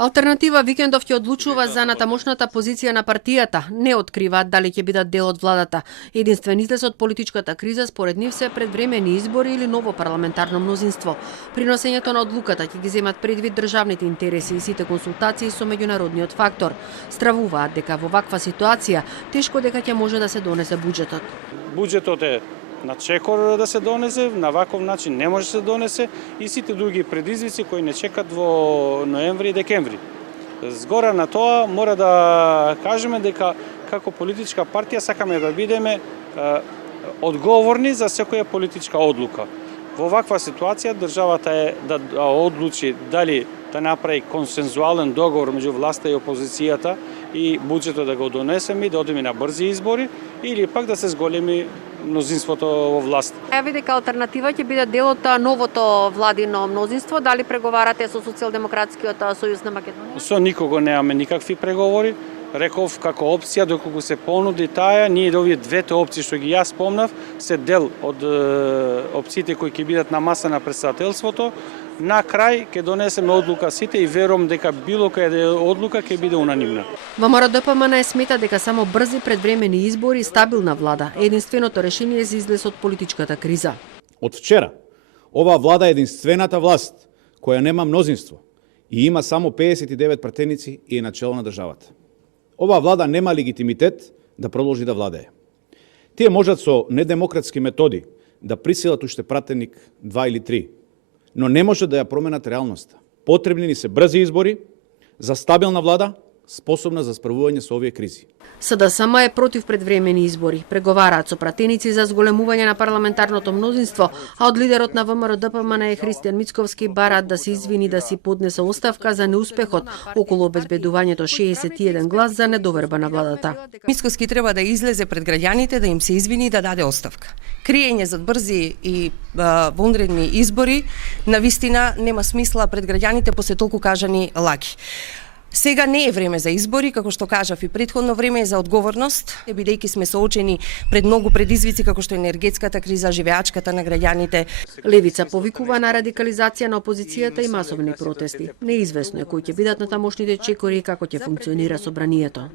Алтернатива викендов ќе одлучува за натамошната позиција на партијата, не откриваат дали ќе бидат дел од владата. Единствен излез од политичката криза според нив се предвремени избори или ново парламентарно мнозинство. При носењето на одлуката ќе ги земат предвид државните интереси и сите консултации со меѓународниот фактор. Стравуваат дека во ваква ситуација тешко дека ќе може да се донесе буџетот. Буџетот е на чекор да се донесе, на ваков начин не може да се донесе и сите други предизвици кои не чекат во ноември и декември. Згора на тоа мора да кажеме дека како политичка партија сакаме да бидеме одговорни за секоја политичка одлука. Во ваква ситуација државата е да одлучи дали да направи консензуален договор меѓу власта и опозицијата и буџетот да го донесеме и да одиме на брзи избори или пак да се зголеми мнозинството во власт. Ја дека алтернатива ќе биде дел од новото владино мнозинство, дали преговарате со Социјалдемократскиот сојуз на Македонија? Со никого немаме никакви преговори. Реков како опција доколку се понуди таа, ние до овие двете опции што ги јас спомнав се дел од опциите кои ќе бидат на маса на претседателството. На крај ќе донесеме одлука сите и верувам дека било каде одлука ќе биде унанимна. ВМРО ДПМН смета дека само брзи предвремени избори и стабилна влада е единственото решение за излез од политичката криза. Од вчера оваа влада е единствената власт која нема мнозинство и има само 59 пратеници и е начело на државата. Оваа влада нема легитимитет да продолжи да владее. Тие можат со недемократски методи да присилат уште пратеник 2 или 3, но не може да ја променат реалноста. Потребни ни се брзи избори за стабилна влада, способна за справување со овие кризи. СДСМ е против предвремени избори. Преговараат со пратеници за зголемување на парламентарното мнозинство, а од лидерот на ВМРО ДПМН Христијан Мицковски бараат да се извини да си поднесе оставка за неуспехот околу обезбедувањето 61 глас за недоверба на владата. Мицковски треба да излезе пред граѓаните, да им се извини и да даде оставка. Криење за брзи и вонредни избори навистина нема смисла пред граѓаните после толку кажани лаги. Сега не е време за избори, како што кажав и претходно, време е за одговорност, бидејќи сме соочени пред многу предизвици како што е енергетската криза, живеачката на граѓаните. Левица повикува на радикализација на опозицијата и масовни протести. Неизвестно е кои ќе бидат на тамошните чекори и како ќе функционира собранието.